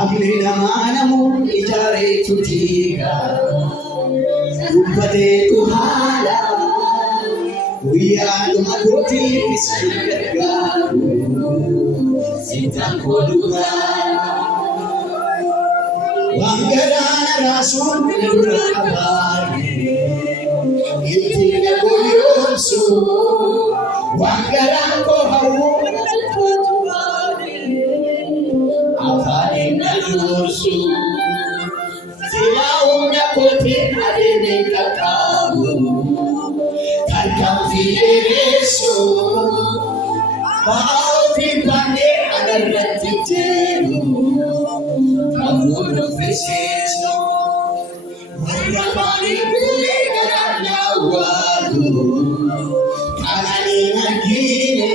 Ablina manamu ijare tutiga Ubbate tuhala Uya lumakoti isagaru Sintan koduga Wangarana rasun nurabari Itine boyonsu Wangaran ko hawu Afani nalursu Silauna kote adene kakamu Kalkam fidereso Maafi pande adarratiteru Kamuno feseso Warrabani kule garana wadu Kanani nagine